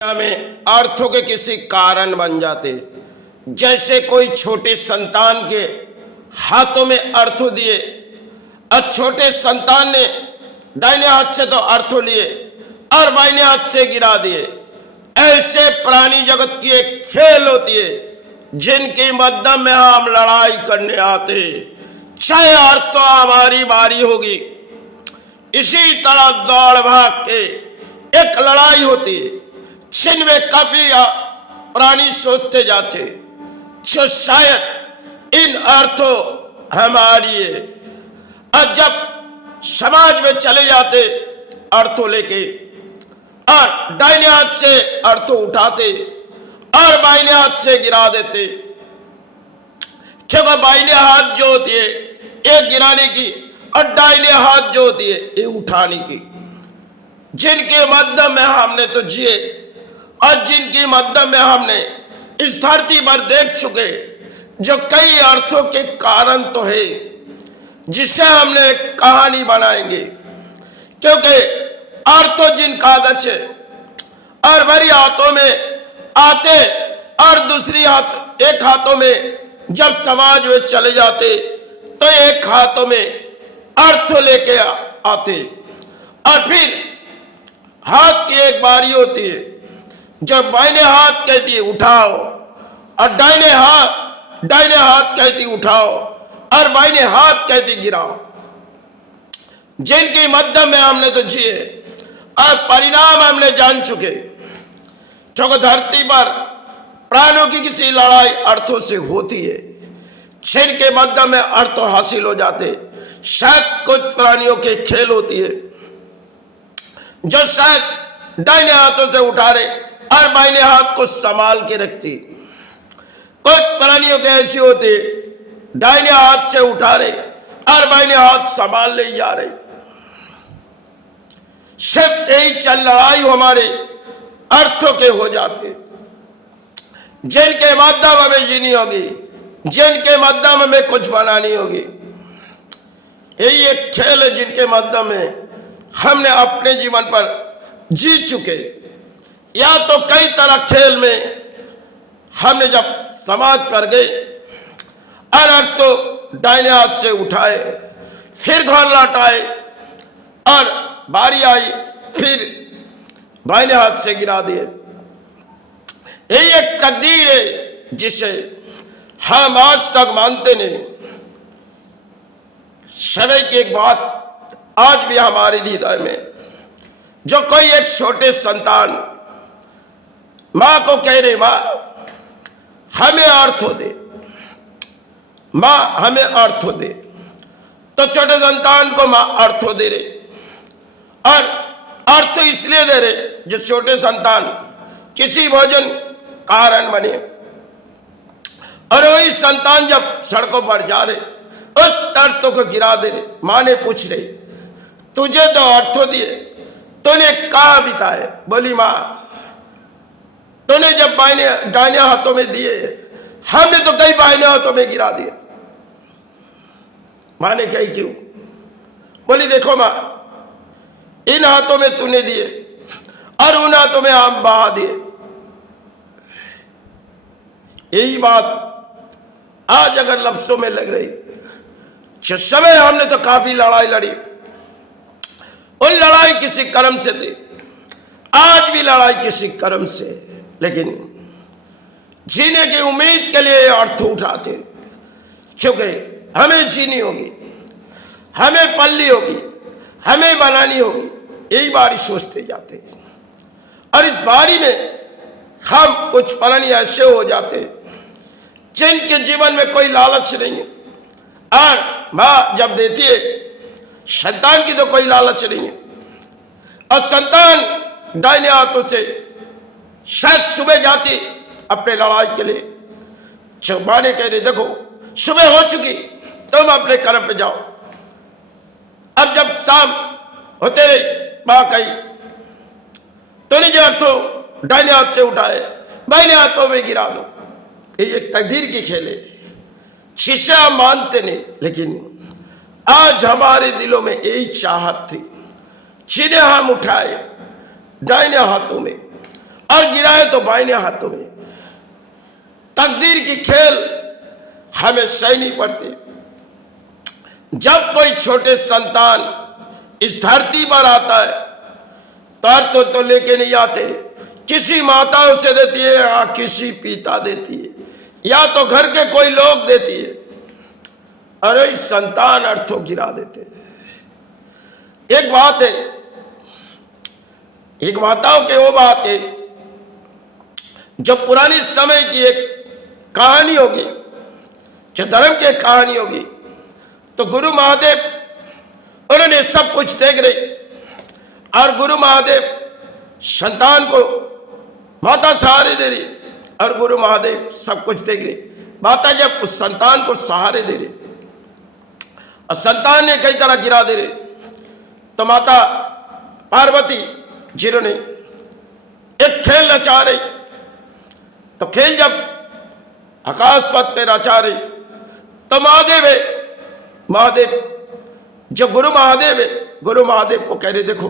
में अर्थों के किसी कारण बन जाते। जैसे कोई छोटे संतान के हाथों में अर्थ दिए और छोटे संतान ने दाहिने हाथ से तो अर्थ लिए और बाइने हाथ से गिरा दिए। ऐसे प्राणी जगत की एक खेल होती है जिनके मध्यम में हम लड़ाई करने आते, चाहे अर्थ तो हमारी बारी होगी। इसी तरह दौड़ भाग के एक लड़ाई होती है जिनमें कभी प्राणी सोचते जाते जो शायद इन अर्थों हमारी है, और जब समाज में चले जाते अर्थों लेके और दाहिने हाथ से अर्थों उठाते और बाइने हाथ से गिरा देते। क्योंकि बाइने हाथ जो होती है एक गिराने की और दाहिने हाथ जो होती है ये उठाने की, जिनके मध्यम में हमने तो जिए और जिनकी मध्यम में हमने इस धरती पर देख चुके, जो कई अर्थों के कारण तो है जिसे हमने कहानी बनाएंगे। क्योंकि अर्थ जिन कागज है और भरी हाथों में आते और दूसरी हाथ एक हाथों में जब समाज में चले जाते तो एक हाथों में अर्थ लेके आते, और फिर हाथ की एक बारी होती है जब बाइने हाथ कहती है उठाओ और दाहिने हाथ कहती उठाओ और बाइने हाथ कहती गिराओ। जिनकी मध्यम में हमने तो जिए और परिणाम हमने जान चुके। क्योंकि धरती पर प्राणों की किसी लड़ाई अर्थों से होती है, जिनके मध्यम में अर्थ हासिल हो जाते। शायद कुछ प्राणियों के खेल होती है जो शायद दाहिने हाथों से उठा रहे और बाइने हाथ को संभाल के रखती। कुछ प्राणियों के ऐसे होते दाहिने हाथ से उठा रहे और बाइने हाथ संभाल ले जा रहे। सिर्फ यही चल लड़ाई हमारे अर्थों के हो जाते, जिनके मध्यम हमें जीनी होगी, जिनके मध्यम हमें कुछ बनानी होगी। यही एक खेल है जिनके मध्यम में हमने अपने जीवन पर जी चुके। या तो कई तरह खेल में हमने जब समाज पर गए और अर्थ तो दाहिने हाथ से उठाए, फिर घर लौटाए और बारी आई फिर बाइने हाथ से गिरा दिए। यही एक तकदीर है जिसे हम आज तक मानते नहीं। समय की एक बात आज भी हमारे हृदय में, जो कोई एक छोटे संतान मां को कह रहे मां हमें अर्थ दे, मां हमें अर्थ दे, तो छोटे संतान को मां अर्थ दे रहे। और अर्थ इसलिए दे रहे जो छोटे संतान किसी भोजन कारण बने, और वही संतान जब सड़कों पर जा रहे उस अर्थों को गिरा दे रहे। मां ने पूछ रही तुझे तो अर्थ दिए, तूने कहाँ बिताए? बोली मां तूने जब दाहिने हाथों में दिए, हमने तो कई बाइने हाथों में गिरा दिए। मां ने कही क्यों? बोली देखो मां, इन हाथों में तूने दिए और उन हाथों में आम बहा दिए। यही बात आज अगर लफ्जों में लग रही, जिस समय हमने तो काफी लड़ाई लड़ी, उन लड़ाई किसी कर्म से थी, आज भी लड़ाई किसी कर्म से, लेकिन जीने की उम्मीद के लिए अर्थ उठाते। क्योंकि हमें जीनी होगी, हमें पलनी होगी, हमें बनानी होगी, यही बारी सोचते जाते हैं। और इस बारी में हम कुछ प्राणी ऐसे हो जाते जिनके जीवन में कोई लालच नहीं है। और मां जब देती है संतान की तो कोई लालच नहीं है, और संतान दाहिने हाथों से शायद सुबह जाती अपने लड़ाई के लिए, जो मां ने कह रही देखो सुबह हो चुकी, तुम अपने कर्म पे जाओ। अब जब शाम होते रही, मां कही तूने जो अर्थों दाहिने हाथ से उठाए बाइने हाथों में गिरा दो। ये एक तकदीर की खेल है, जिसे हम मानते नहीं, लेकिन आज हमारे दिलों में यही चाहत थी जिन्हें हम उठाए दाहिने हाथों में और गिराए तो बाइने हाथों में। तकदीर की खेल हमें सहनी पड़ती। जब कोई छोटे संतान इस धरती पर आता है तो लेके नहीं आते, किसी माता उसे देती है या किसी पिता देती है या तो घर के कोई लोग देती है, अरे संतान अर्थों गिरा देते हैं। एक बात है, एक माताओं के वो बात है, जब पुरानी समय की एक कहानी होगी, जो धर्म की कहानी होगी, तो गुरु महादेव उन्होंने सब कुछ देख रहे और गुरु महादेव संतान को माता सहारे दे रही और गुरु महादेव सब कुछ देख रहे। माता जब उस संतान को सहारे दे रही और संतान ने कई तरह गिरा दे रहे, तो माता पार्वती जिन्होंने एक खेल रचा रही, तो खेल जब आकाश पथ पे रचा रही, तो महादेव है, महादेव जो गुरु महादेव है, गुरु महादेव को कह रहे देखो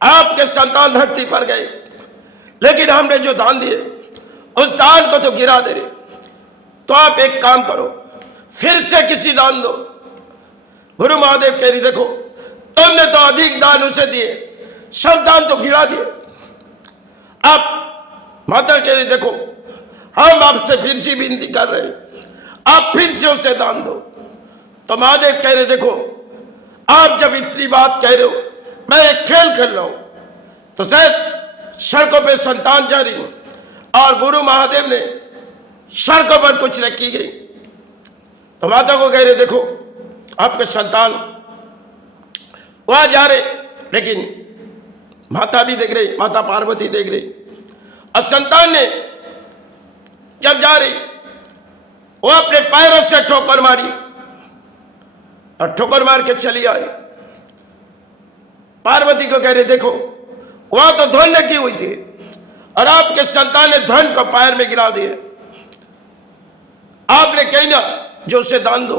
आपके संतान धरती पर गए, लेकिन हमने जो दान दिए उस दान को तो गिरा दे रहे, तो आप एक काम करो फिर से किसी दान दो। गुरु महादेव कह रही देखो तुमने तो अधिक दान उसे दिए, सब दान तो गिरा दिए। आप माता कह रही देखो हम आपसे फिर से विनती कर रहे हैं, आप फिर से उसे दान दो। तो महादेव कह रहे देखो आप जब इतनी बात कह रहे हो, मैं एक खेल खेल रहा हूं, तो शायद सड़कों पे संतान जा रही हूं और गुरु महादेव ने सड़कों पर कुछ रखी गई, तो माता को कह रहे देखो आपके संतान वहां जा रहे, लेकिन माता भी देख रही, माता पार्वती देख रही, और संतान ने जब जा रही वो अपने पैरों से ठोकर मारी और ठोकर मार के चली आई। पार्वती को कह रहे देखो वहां तो धन रखी हुई थी और आपके संतान ने धन को पैर में गिरा दिए, आपने कही ना जो उसे दान दो,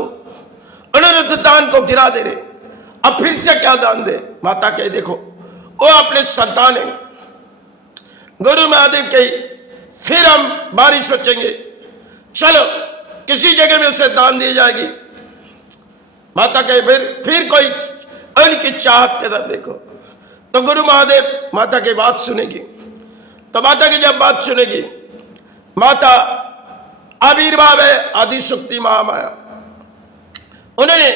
उन्होंने तो दान को गिरा दे रहे, अब फिर से क्या दान दे। माता कही देखो वो अपने संतान है। गुरु महादेव कही फिर हम बारी सोचेंगे, चलो किसी जगह में उसे दान दी जाएगी। माता कहे फिर कोई उनकी चाहत के तरफ देखो, तो गुरु महादेव माता की बात सुनेगी। तो माता की जब बात सुनेगी, माता आविर्भाव है आदिशक्ति महामाया, उन्होंने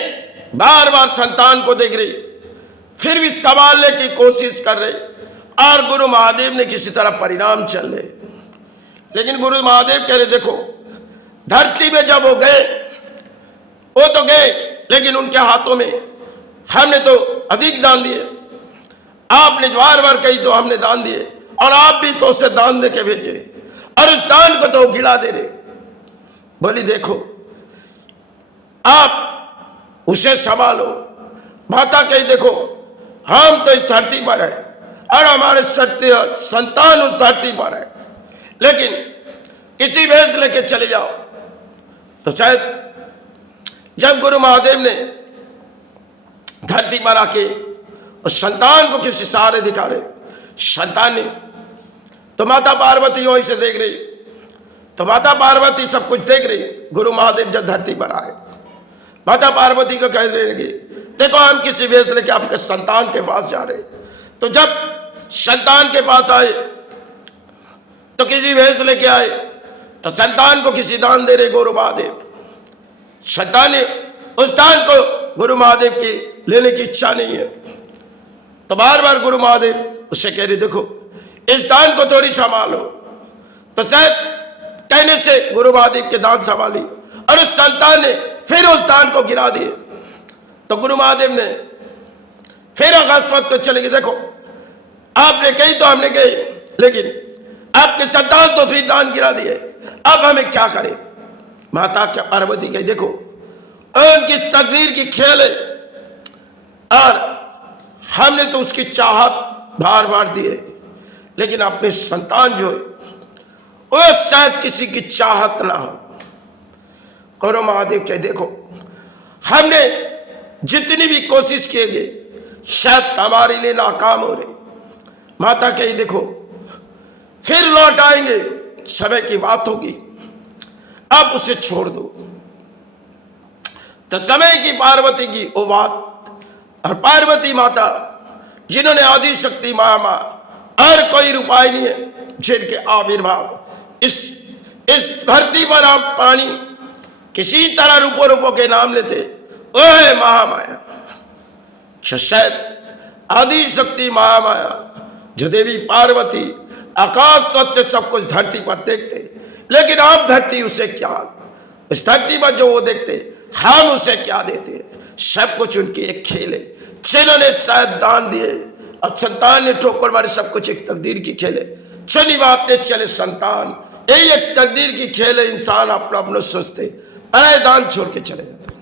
बार बार संतान को देख रही, फिर भी संभालने की कोशिश कर रहे और गुरु महादेव ने किसी तरह परिणाम चल रहे। लेकिन गुरु महादेव कह रहे देखो धरती में जब वो गए, वो तो गए, लेकिन उनके हाथों में हमने तो अधिक दान दिए, आपने बार बार कही तो हमने दान दिए, और आप भी तो उसे दान दे के भेजे और उस दान को तो गिरा दे रहे। बोली देखो आप उसे संभालो। माता कही देखो हम तो इस धरती पर है और हमारे सत्य संतान उस धरती पर है, लेकिन किसी भेद लेके चले जाओ। तो शायद जब गुरु महादेव ने धरती पर आके उस संतान को किसी सहारे दिखा रहे, संतान ने, तो माता पार्वती वहीं से देख रही, तो माता पार्वती सब कुछ देख रही। गुरु महादेव जब धरती पर आए, माता पार्वती को कह रहे लगे देखो हम किसी वेश लेके आपके संतान के पास जा रहे। तो जब संतान के पास आए तो किसी वेश लेके आए, तो संतान को किसी दान दे रहे गुरु महादेव। संतान ने उस दान को गुरु महादेव की लेने की इच्छा नहीं है, तो बार बार गुरु महादेव उससे कह रहे देखो इस दान को थोड़ी संभालो। तो शायद कहने से गुरु महादेव के दान संभाली और उस संतान ने फिर उस दान को गिरा दिए। तो गुरु महादेव ने फिर आकाश पथ तो चले गए, देखो आपने कही तो हमने कही, लेकिन आपके संतान तो फिर दान गिरा दिए, अब हमें क्या करें। माता क्या पार्वती कही देखो उनकी तकदीर की खेल है और हमने तो उसकी चाहत बार बार दी है, लेकिन अपने संतान जो है वो शायद किसी की चाहत ना हो। गुरु महादेव कहे देखो हमने जितनी भी कोशिश किएगे शायद हमारे लिए नाकाम हो रहे। माता कही देखो आएंगे, समय की बात होगी, अब उसे छोड़ दो। तो समय की पार्वती की वो बात, और पार्वती माता जिन्होंने आदि शक्ति मां और कोई उपाय नहीं है जिनके आविर्भाव इस धरती पर आप पानी किसी तरह रूपों के नाम लेते, ओह महामाया। शायद आदि शक्ति महामाया जो देवी पार्वती आकाश तत्व से सब कुछ धरती पर देखते, लेकिन आप धरती उसे क्या, इस धरती पर जो वो देखते हम उसे क्या देते, सब कुछ उनकी एक खेल है। जिन्होंने शायद दान दिए और संतान ने ठोकर मारे, सब कुछ एक तकदीर की खेल है। चली बातें चले संतान, यही एक तकदीर की खेल है। इंसान अपना अपना सोचते, अरे दान छोड़ के चले जाते।